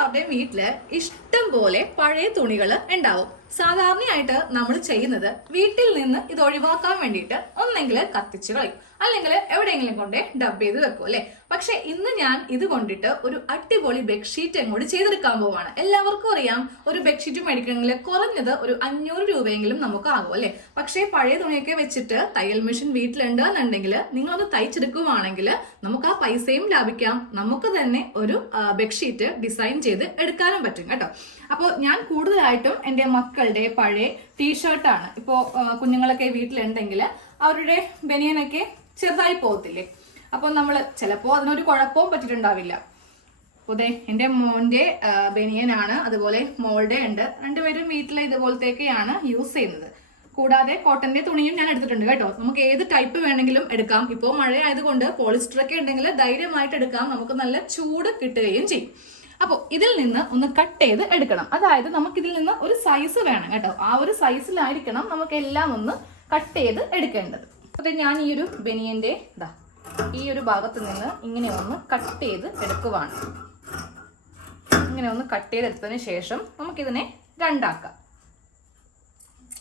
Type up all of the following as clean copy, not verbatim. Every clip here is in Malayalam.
എല്ലാവരുടെയും വീട്ടില് ഇഷ്ടം പോലെ പഴയ തുണികൾ ഉണ്ടാവും. സാധാരണയായിട്ട് നമ്മൾ ചെയ്യുന്നത് വീട്ടിൽ നിന്ന് ഇത് ഒഴിവാക്കാൻ വേണ്ടിയിട്ട് ഒന്നെങ്കിൽ കത്തിച്ചു കളയും, അല്ലെങ്കിൽ എവിടെയെങ്കിലും കൊണ്ടേ ഡബ് ചെയ്ത് വെക്കും അല്ലെ. പക്ഷെ ഇന്ന് ഞാൻ ഇത് കൊണ്ടിട്ട് ഒരു അടിപൊളി ബെഡ്ഷീറ്റ് അങ്ങോട്ട് ചെയ്തെടുക്കാൻ പോവാണ്. എല്ലാവർക്കും അറിയാം, ഒരു ബെഡ്ഷീറ്റ് മേടിക്കണമെങ്കിൽ കുറഞ്ഞത് ഒരു 500 രൂപയെങ്കിലും നമുക്ക് ആകും അല്ലെ. പക്ഷേ പഴയ തുണിയൊക്കെ വെച്ചിട്ട് തയ്യൽ മെഷീൻ വീട്ടിലുണ്ട് എന്നുണ്ടെങ്കിൽ നിങ്ങളൊന്ന് തയ്ച്ചെടുക്കുവാണെങ്കിൽ നമുക്ക് ആ പൈസയും ലാഭിക്കാം, നമുക്ക് തന്നെ ഒരു ബെഡ്ഷീറ്റ് ഡിസൈൻ ചെയ്ത് എടുക്കാനും പറ്റും കേട്ടോ. അപ്പോൾ ഞാൻ കൂടുതലായിട്ടും എൻ്റെ മക്കളുടെ പഴയ ടീഷർട്ടാണ്. ഇപ്പോൾ കുഞ്ഞുങ്ങളൊക്കെ വീട്ടിലുണ്ടെങ്കിൽ അവരുടെ ബനിയനൊക്കെ ചെറുതായി പോകത്തില്ലേ, അപ്പൊ നമ്മൾ ചിലപ്പോൾ അതിനൊരു കുഴപ്പവും പറ്റിയിട്ടുണ്ടാവില്ല. അതെ, എൻ്റെ മോന്റെ ബനിയനാണ്, അതുപോലെ മോളുടെ ഉണ്ട്. രണ്ടുപേരും വീട്ടിലെ ഇതുപോലത്തേക്കെയാണ് യൂസ് ചെയ്യുന്നത്. കൂടാതെ കോട്ടന്റെ തുണിയും ഞാൻ എടുത്തിട്ടുണ്ട് കേട്ടോ. നമുക്ക് ഏത് ടൈപ്പ് വേണമെങ്കിലും എടുക്കാം. ഇപ്പോൾ മഴ ആയതുകൊണ്ട് പോളിസ്റ്റർ ഒക്കെ ഉണ്ടെങ്കിൽ ധൈര്യമായിട്ട് എടുക്കാം, നമുക്ക് നല്ല ചൂട് കിട്ടുകയും ചെയ്യും. അപ്പോൾ ഇതിൽ നിന്ന് ഒന്ന് കട്ട് ചെയ്ത് എടുക്കണം. അതായത് നമുക്ക് ഇതിൽ നിന്ന് ഒരു സൈസ് വേണം കേട്ടോ. ആ ഒരു സൈസിലായിരിക്കണം നമുക്ക് എല്ലാം ഒന്ന് കട്ട് ചെയ്ത് എടുക്കേണ്ടത്. അതെ, ഞാൻ ഈ ഒരു ബനിയന്റെ ഈ ഒരു ഭാഗത്ത് നിന്ന് ഇങ്ങനെ ഒന്ന് കട്ട് ചെയ്ത് എടുക്കുവാണ്. ഇങ്ങനെ ഒന്ന് കട്ട് ചെയ്തെടുത്തതിന് ശേഷം നമുക്കിതിനെ രണ്ടാക്കാം.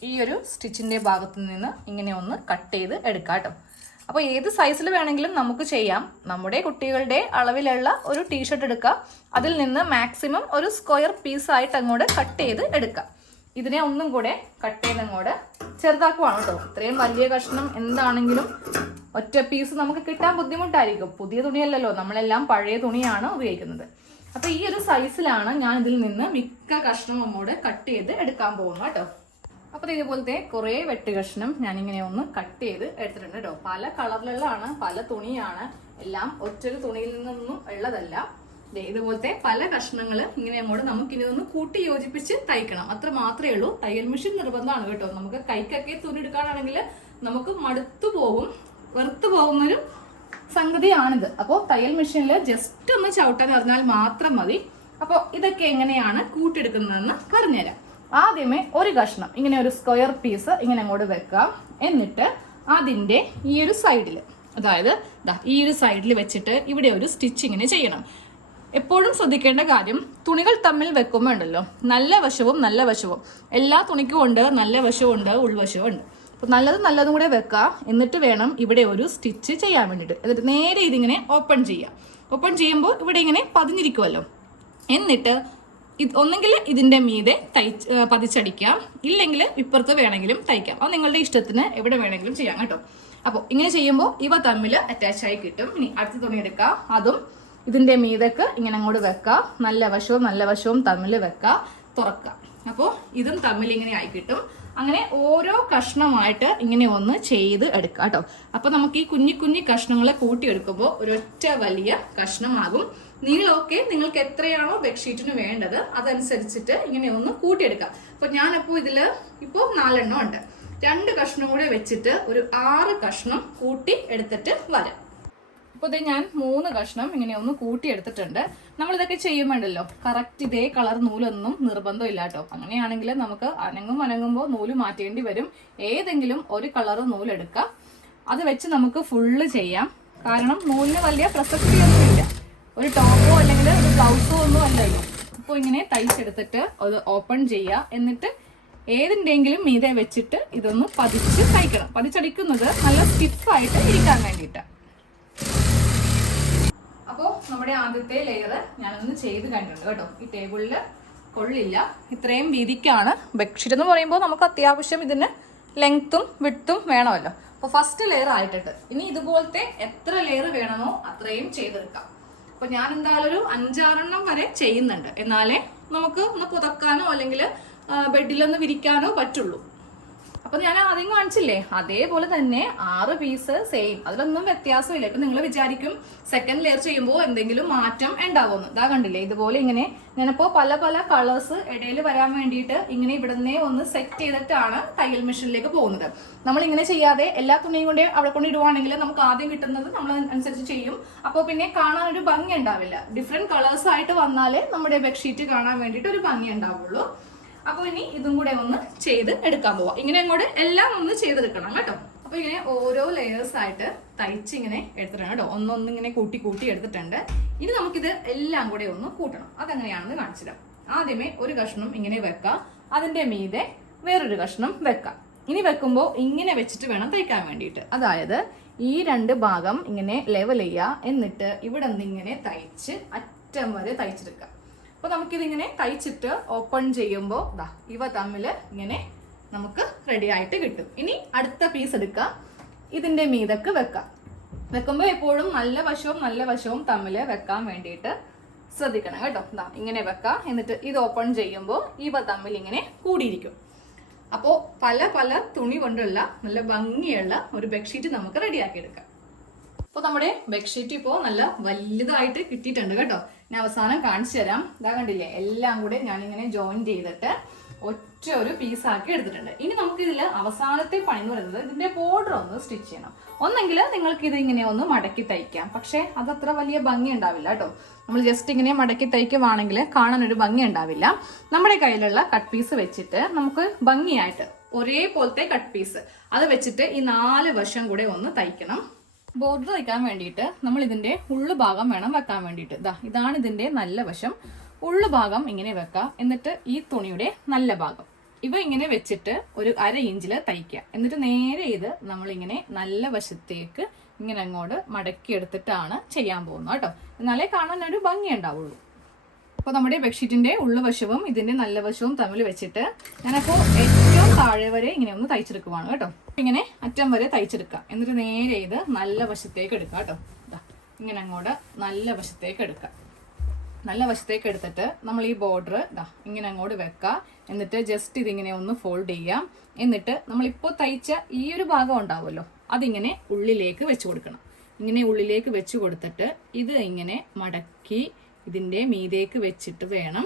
ഈ ഒരു സ്റ്റിച്ചിന്റെ ഭാഗത്ത് നിന്ന് ഇങ്ങനെ ഒന്ന് കട്ട് ചെയ്ത് എടുക്കാം കേട്ടോ. അപ്പോൾ ഏത് സൈസിൽ വേണമെങ്കിലും നമുക്ക് ചെയ്യാം. നമ്മുടെ കുട്ടികളുടെ അളവിലുള്ള ഒരു ടീഷർട്ട് എടുക്കാം, അതിൽ നിന്ന് മാക്സിമം ഒരു സ്ക്വയർ പീസായിട്ട് അങ്ങോട്ട് കട്ട് ചെയ്ത് എടുക്കാം. ഇതിനെ ഒന്നും കൂടെ കട്ട് ചെയ്ത് അങ്ങോട്ട് ചെറുതാക്കുവാണ് കേട്ടോ. ഇത്രയും വലിയ കഷ്ണം എന്താണെങ്കിലും ഒറ്റ പീസ് നമുക്ക് കിട്ടാൻ ബുദ്ധിമുട്ടായിരിക്കും. പുതിയ തുണിയല്ലല്ലോ, നമ്മളെല്ലാം പഴയ തുണിയാണ് ഉപയോഗിക്കുന്നത്. അപ്പൊ ഈ ഒരു സൈസിലാണ് ഞാൻ ഇതിൽ നിന്ന് മിക്ക കഷ്ണവും അങ്ങോട്ട് കട്ട് ചെയ്ത് എടുക്കാൻ പോകുന്നത് കേട്ടോ. അപ്പൊ ഇതുപോലത്തെ കുറെ വെട്ട് കഷ്ണം ഞാനിങ്ങനെ ഒന്ന് കട്ട് ചെയ്ത് എടുത്തിട്ടുണ്ട് കേട്ടോ. പല കളറിലുള്ളതാണ്, പല തുണിയാണ്, എല്ലാം ഒറ്റൊരു തുണിയിൽ നിന്നൊന്നും ഉള്ളതല്ല. ഇതുപോലത്തെ പല കഷ്ണങ്ങൾ ഇങ്ങനെ അങ്ങോട്ട് നമുക്കിനി ഒന്ന് കൂട്ടി യോജിപ്പിച്ച് തയ്ക്കണം. അത്ര മാത്രമേ ഉള്ളൂ. തയ്യൽ മെഷീൻ നിർബന്ധമാണ് കേട്ടോ. നമുക്ക് കൈക്കൊക്കെ തുണി എടുക്കാനാണെങ്കിൽ നമുക്ക് മടുത്തു പോകും, വെറുത്തു പോകുന്നൊരു സംഗതിയാണിത്. അപ്പോൾ തയ്യൽ മെഷീനിൽ ജസ്റ്റ് ഒന്ന് ചവിട്ടാൻ അറിഞ്ഞാൽ മാത്രം മതി. അപ്പോൾ ഇതൊക്കെ എങ്ങനെയാണ് കൂട്ടിയെടുക്കുന്നതെന്ന് പറഞ്ഞുതരാം. ആദ്യമേ ഒരു കഷ്ണം ഇങ്ങനെ ഒരു സ്ക്വയർ പീസ് ഇങ്ങനെ അങ്ങോട്ട് വെക്കാം. എന്നിട്ട് അതിന്റെ ഈ ഒരു സൈഡിൽ, അതായത് ഈ ഒരു സൈഡിൽ വെച്ചിട്ട് ഇവിടെ ഒരു സ്റ്റിച്ച് ഇങ്ങനെ ചെയ്യണം. എപ്പോഴും ശ്രദ്ധിക്കേണ്ട കാര്യം, തുണികൾ തമ്മിൽ വെക്കുമ്പോൾ ഉണ്ടല്ലോ, നല്ല വശവും നല്ല വശവും, എല്ലാ തുണിക്കും ഉണ്ട് നല്ല വശവും ഉണ്ട് ഉൾവശവും ഉണ്ട്. അപ്പൊ നല്ലതും കൂടെ വെക്കുക. എന്നിട്ട് വേണം ഇവിടെ ഒരു സ്റ്റിച്ച് ചെയ്യാൻ വേണ്ടിയിട്ട്. എന്നിട്ട് നേരെ ഇതിങ്ങനെ ഓപ്പൺ ചെയ്യാം. ഓപ്പൺ ചെയ്യുമ്പോൾ ഇവിടെ ഇങ്ങനെ പതിഞ്ഞിരിക്കുമല്ലോ. എന്നിട്ട് ഒന്നെങ്കിൽ ഇതിന്റെ മീതെ പതിച്ചടിക്കാം, ഇല്ലെങ്കിൽ ഇപ്പുറത്ത് വേണമെങ്കിലും തയ്ക്കാം. അത് നിങ്ങളുടെ ഇഷ്ടത്തിന് എവിടെ വേണമെങ്കിലും ചെയ്യാം കേട്ടോ. അപ്പോൾ ഇങ്ങനെ ചെയ്യുമ്പോൾ ഇവ തമ്മിൽ അറ്റാച്ച് ആയി കിട്ടും. ഇനി അടുത്ത തുണി എടുക്കാം, അതും ഇതിന്റെ മീതക്ക് ഇങ്ങനെ അങ്ങോട്ട് വെക്കാം. നല്ല വശവും തമ്മിൽ വെക്കാം, തുറക്കാം. അപ്പോൾ ഇതും തമ്മിൽ ഇങ്ങനെ ആയി കിട്ടും. അങ്ങനെ ഓരോ കഷ്ണമായിട്ട് ഇങ്ങനെ ഒന്ന് ചെയ്ത് എടുക്കാം കേട്ടോ. അപ്പൊ നമുക്ക് ഈ കുഞ്ഞി കഷ്ണങ്ങളെ കൂട്ടിയെടുക്കുമ്പോൾ ഒരൊറ്റ വലിയ കഷ്ണമാകും. നീളമൊക്കെ നിങ്ങൾക്ക് എത്രയാണോ ബെഡ്ഷീറ്റിന് വേണ്ടത് അതനുസരിച്ചിട്ട് ഇങ്ങനെ ഒന്ന് കൂട്ടിയെടുക്കാം. അപ്പൊ ഞാനപ്പോ ഇതില് ഇപ്പോ 4 എണ്ണം ഉണ്ട്. 2 കഷ്ണം കൂടെ വെച്ചിട്ട് ഒരു 6 കഷ്ണം കൂട്ടി എടുത്തിട്ട് വരാം. അപ്പോൾ ഇത് ഞാൻ 3 കഷ്ണം ഇങ്ങനെ ഒന്ന് കൂട്ടിയെടുത്തിട്ടുണ്ട്. നമ്മളിതൊക്കെ ചെയ്യുമ്പോണ്ടല്ലോ കറക്റ്റ് ഇതേ കളർ നൂലൊന്നും നിർബന്ധമില്ല കേട്ടോ. അങ്ങനെയാണെങ്കിൽ നമുക്ക് അനങ്ങുമ്പോൾ നൂല് മാറ്റേണ്ടി വരും. ഏതെങ്കിലും ഒരു കളർ നൂലെടുക്കാം, അത് വെച്ച് നമുക്ക് ഫുള്ള് ചെയ്യാം. കാരണം നൂലിന് വലിയ പ്രസക്തിയൊന്നുമില്ല. ഒരു ടോപ്പോ അല്ലെങ്കിൽ ഒരു ബ്ലൗസോ ഒന്നും അല്ലല്ലോ. അപ്പോൾ ഇങ്ങനെ തയ്ച്ചെടുത്തിട്ട് അത് ഓപ്പൺ ചെയ്യുക. എന്നിട്ട് ഏതിൻ്റെങ്കിലും മീതെ വെച്ചിട്ട് ഇതൊന്ന് പതിച്ച് തയ്ക്കണം. പതിച്ചടിക്കുന്നത് നല്ല സ്റ്റിഫായിട്ട് ഇരിക്കാൻ വേണ്ടിയിട്ട്. അപ്പോൾ നമ്മുടെ ആദ്യത്തെ ലെയർ ഞാനൊന്ന് ചെയ്ത് കണ്ടിട്ടുണ്ട് കേട്ടോ. ഈ ടേബിളിൽ കൊള്ളില്ല, ഇത്രയും വീതിക്കാണ് ബെഡ്ഷീറ്റ് എന്ന് പറയുമ്പോൾ നമുക്ക് അത്യാവശ്യം ഇതിന് ലെങ്ത്തും വിഡ്ത്തും വേണമല്ലോ. അപ്പോൾ ഫസ്റ്റ് ലെയർ ആയിട്ടിട്ട് ഇനി ഇതുപോലത്തെ എത്ര ലെയർ വേണമോ അത്രയും ചെയ്തെടുക്കാം. അപ്പൊ ഞാൻ എന്തായാലും ഒരു 5-6 എണ്ണം വരെ ചെയ്യുന്നുണ്ട്. എന്നാലേ നമുക്ക് ഒന്ന് പുതക്കാനോ അല്ലെങ്കിൽ ബെഡിലൊന്ന് വിരിക്കാനോ പറ്റുള്ളൂ. അപ്പൊ ഞാൻ ആദ്യം കാണിച്ചില്ലേ, അതേപോലെ തന്നെ 6 പീസ് സെയിം, അതിലൊന്നും വ്യത്യാസമില്ല. ഇപ്പൊ നിങ്ങൾ വിചാരിക്കും സെക്കൻഡ് ലെയർ ചെയ്യുമ്പോൾ എന്തെങ്കിലും മാറ്റം ഉണ്ടാവുമെന്ന്. ഇതാ കണ്ടില്ലേ, ഇതുപോലെ ഇങ്ങനെ ഞാനിപ്പോ പല കളേഴ്സ് ഇടയിൽ വരാൻ വേണ്ടിയിട്ട് ഇങ്ങനെ ഇവിടുന്ന് ഒന്ന് സെറ്റ് ചെയ്തിട്ടാണ് തയ്യൽ മെഷീനിലേക്ക് പോകുന്നത്. നമ്മൾ ഇങ്ങനെ ചെയ്യാതെ എല്ലാ തുണിയും കൊണ്ട് അവിടെ കൊണ്ട് ഇടുവാണെങ്കിൽ നമുക്ക് ആദ്യം കിട്ടുന്നത് നമ്മൾ അനുസരിച്ച് ചെയ്യും. അപ്പോൾ പിന്നെ കാണാൻ ഒരു ഭംഗി ഉണ്ടാവില്ല. ഡിഫറെന്റ് കളേഴ്സ് ആയിട്ട് വന്നാലേ നമ്മുടെ ബെഡ്ഷീറ്റ് കാണാൻ വേണ്ടിയിട്ട് ഒരു ഭംഗി ഉണ്ടാവുള്ളൂ. അപ്പൊ ഇനി ഇതും കൂടെ ഒന്ന് ചെയ്ത് എടുക്കാൻ പോവാം. ഇങ്ങനെ അങ്ങോട്ട് എല്ലാം ഒന്ന് ചെയ്തെടുക്കണം കേട്ടോ. അപ്പൊ ഇങ്ങനെ ഓരോ ലെയേഴ്സ് ആയിട്ട് തയ്ച്ച് ഇങ്ങനെ എടുത്തിട്ടുണ്ട് കേട്ടോ. ഒന്നൊന്നിങ്ങനെ കൂട്ടി കൂട്ടി എടുത്തിട്ടുണ്ട്. ഇനി നമുക്കിത് എല്ലാം കൂടെ ഒന്ന് കൂട്ടണം. അതെങ്ങനെയാണെന്ന് കാണിച്ചിടാം. ആദ്യമേ ഒരു കഷ്ണം ഇങ്ങനെ വെക്കാം, അതിന്റെ മീതെ വേറൊരു കഷ്ണം വെക്കാം. ഇനി വെക്കുമ്പോൾ ഇങ്ങനെ വെച്ചിട്ട് വേണം തയ്ക്കാൻ വേണ്ടിയിട്ട്. അതായത് ഈ രണ്ട് ഭാഗം ഇങ്ങനെ ലെവൽ ചെയ്യുക, എന്നിട്ട് ഇവിടെ നിന്ന് ഇങ്ങനെ തയ്ച്ച് അറ്റം വരെ തയ്ച്ചെടുക്കാം. അപ്പൊ നമുക്കിതിങ്ങനെ തയ്ച്ചിട്ട് ഓപ്പൺ ചെയ്യുമ്പോൾ ഇവ തമ്മിൽ ഇങ്ങനെ നമുക്ക് റെഡി ആയിട്ട് കിട്ടും. ഇനി അടുത്ത പീസ് എടുക്കാം, ഇതിന്റെ മീതക്ക് വെക്കാം. വെക്കുമ്പോൾ എപ്പോഴും നല്ല വശവും തമ്മിൽ വെക്കാൻ വേണ്ടിയിട്ട് ശ്രദ്ധിക്കണം കേട്ടോ. ഇങ്ങനെ വെക്കാം, എന്നിട്ട് ഇത് ഓപ്പൺ ചെയ്യുമ്പോൾ ഇവ തമ്മിൽ ഇങ്ങനെ കൂടിയിരിക്കും. അപ്പോൾ പല പല തുണി കൊണ്ടുള്ള നല്ല ഭംഗിയുള്ള ഒരു ബെഡ്ഷീറ്റ് നമുക്ക് റെഡിയാക്കി എടുക്കാം. അപ്പോൾ നമ്മുടെ ബെഡ്ഷീറ്റ് ഇപ്പോൾ നല്ല വലുതായിട്ട് കിട്ടിയിട്ടുണ്ട് കേട്ടോ. ഞാൻ അവസാനം കാണിച്ചു തരാം. ഇതാ കണ്ടില്ലേ, എല്ലാം കൂടെ ഞാനിങ്ങനെ ജോയിൻ ചെയ്തിട്ട് ഒറ്റ ഒരു പീസാക്കി എടുത്തിട്ടുണ്ട്. ഇനി നമുക്ക് ഇതിൽ അവസാനത്തെ പണി എന്ന് പറയുന്നത് ഇതിന്റെ ബോർഡർ ഒന്ന് സ്റ്റിച്ച് ചെയ്യണം. ഒന്നെങ്കിൽ നിങ്ങൾക്ക് ഇത് ഇങ്ങനെ ഒന്ന് മടക്കി തയ്ക്കാം, പക്ഷെ അതത്ര വലിയ ഭംഗി ഉണ്ടാവില്ല കേട്ടോ. നമ്മൾ ജസ്റ്റ് ഇങ്ങനെ മടക്കി തയ്ക്കുവാണെങ്കിൽ കാണാൻ ഒരു ഭംഗി ഉണ്ടാവില്ല. നമ്മുടെ കയ്യിലുള്ള കട്ട് പീസ് വെച്ചിട്ട് നമുക്ക് ഭംഗിയായിട്ട് ഒരേപോലത്തെ കട്ട് പീസ് അത് വെച്ചിട്ട് ഈ 4 വശം കൂടെ ഒന്ന് തയ്ക്കണം. ബോർഡർ തയ്ക്കാൻ വേണ്ടിയിട്ട് നമ്മൾ ഇതിന്റെ ഉള്ളു ഭാഗം വേണം വെക്കാൻ വേണ്ടിയിട്ട്. ഇതാണ് ഇതിന്റെ നല്ല വശം. ഉള്ളു ഭാഗം ഇങ്ങനെ വെക്കാം, എന്നിട്ട് ഈ തുണിയുടെ നല്ല ഭാഗം ഇവ ഇങ്ങനെ വെച്ചിട്ട് ഒരു 1/2 ഇഞ്ചിൽ തയ്ക്കുക. എന്നിട്ട് നേരെ ഇത് നമ്മളിങ്ങനെ നല്ല വശത്തേക്ക് ഇങ്ങനെ അങ്ങോട്ട് മടക്കി എടുത്തിട്ടാണ് ചെയ്യാൻ പോകുന്നത് കേട്ടോ. എന്നാലേ കാണാൻ ഒരു ഭംഗി ഉണ്ടാവുള്ളൂ. അപ്പോൾ നമ്മുടെ ബെഡ്ഷീറ്റിന്റെ ഉള്ളുവശവും ഇതിന്റെ നല്ല വശവും തമ്മിൽ വെച്ചിട്ട് ഞാനപ്പോൾ ഏറ്റവും താഴെ വരെ ഇങ്ങനെ ഒന്ന് തയ്ച്ചെടുക്കുവാണ് കേട്ടോ. ഇങ്ങനെ അറ്റം വരെ തയ്ച്ചെടുക്കാം, എന്നിട്ട് നേരെ ഇത് നല്ല വശത്തേക്ക് എടുക്കാം കേട്ടോ. ഇങ്ങനെ അങ്ങോട്ട് നല്ല വശത്തേക്ക് എടുക്കാം. നല്ല വശത്തേക്ക് എടുത്തിട്ട് നമ്മൾ ഈ ബോർഡർ ഇങ്ങനെ അങ്ങോട്ട് വെക്കാം. എന്നിട്ട് ജസ്റ്റ് ഇതിങ്ങനെ ഒന്ന് ഫോൾഡ് ചെയ്യാം. എന്നിട്ട് നമ്മളിപ്പോൾ തയ്ച്ച ഈ ഒരു ഭാഗം ഉണ്ടാവുമല്ലോ, അതിങ്ങനെ ഉള്ളിലേക്ക് വെച്ച് കൊടുക്കണം. ഇങ്ങനെ ഉള്ളിലേക്ക് വെച്ച് കൊടുത്തിട്ട് ഇത് ഇങ്ങനെ മടക്കി ഇതിന്റെ മീതേക്ക് വെച്ചിട്ട് വേണം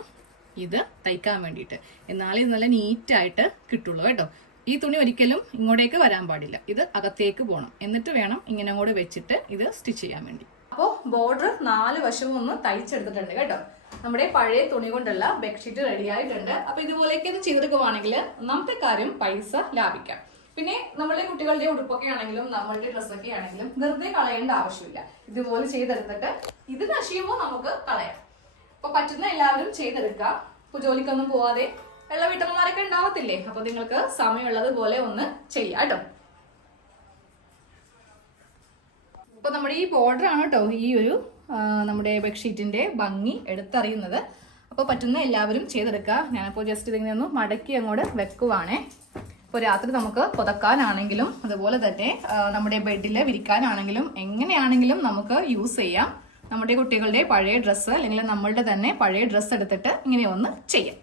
ഇത് തയ്ക്കാൻ വേണ്ടിയിട്ട്. എന്നാലേ ഇത് നല്ല നീറ്റായിട്ട് കിട്ടുള്ളൂ കേട്ടോ. ഈ തുണി ഒരിക്കലും ഇങ്ങോട്ടേക്ക് വരാൻ പാടില്ല, ഇത് അകത്തേക്ക് പോകണം. എന്നിട്ട് വേണം ഇങ്ങനെ അങ്ങോട്ട് വെച്ചിട്ട് ഇത് സ്റ്റിച്ച് ചെയ്യാൻ വേണ്ടി. അപ്പോൾ ബോർഡർ 4 വശവും ഒന്ന് തയ്ച്ചെടുത്തിട്ടുണ്ട് കേട്ടോ. നമ്മുടെ പഴയ തുണി കൊണ്ടുള്ള ബെഡ്ഷീറ്റ് റെഡി ആയിട്ടുണ്ട്. അപ്പൊ ഇതുപോലെയൊക്കെ ഒന്ന് ചെയ്തെടുക്കുവാണെങ്കിൽ ഒന്നാമത്തെ കാര്യം പൈസ ലാഭിക്കാം. പിന്നെ നമ്മളുടെ കുട്ടികളുടെ ഉടുപ്പൊക്കെ ആണെങ്കിലും നമ്മളുടെ ഡ്രസ്സൊക്കെ ആണെങ്കിലും വെറുതെ കളയേണ്ട ആവശ്യമില്ല. ഇതുപോലെ ചെയ്തെടുത്തിട്ട് ഇത് നശിയുമ്പോൾ നമുക്ക് കളയാം. അപ്പൊ പറ്റുന്ന എല്ലാവരും ചെയ്തെടുക്കാം. ഇപ്പൊ ജോലിക്കൊന്നും പോവാതെ ഉള്ള വീട്ടമ്മമാരൊക്കെ ഉണ്ടാവത്തില്ലേ, അപ്പൊ നിങ്ങൾക്ക് സമയമുള്ളത് പോലെ ഒന്ന് ചെയ്യാം കേട്ടോ. ഇപ്പൊ നമ്മുടെ ഈ ബോർഡർ ആണ് കേട്ടോ ഈ ഒരു നമ്മുടെ ബെഡ്ഷീറ്റിന്റെ ഭംഗി എടുത്തറിയുന്നത്. അപ്പോൾ പറ്റുന്ന എല്ലാവരും ചെയ്തെടുക്കുക. ഞാനിപ്പോൾ ജസ്റ്റ് ഇതിങ്ങനെ ഒന്ന് മടക്കി അങ്ങോട്ട് വെക്കുവാണേ. ഇപ്പോൾ രാത്രി നമുക്ക് പുതക്കാനാണെങ്കിലും അതുപോലെ തന്നെ നമ്മുടെ ബെഡിൽ വിരിക്കാനാണെങ്കിലും എങ്ങനെയാണെങ്കിലും നമുക്ക് യൂസ് ചെയ്യാം. നമ്മുടെ കുട്ടികളുടെ പഴയ ഡ്രസ്സ് അല്ലെങ്കിൽ നമ്മളുടെ തന്നെ പഴയ ഡ്രസ്സ് എടുത്തിട്ട് ഇങ്ങനെ ഒന്ന് ചെയ്യാം.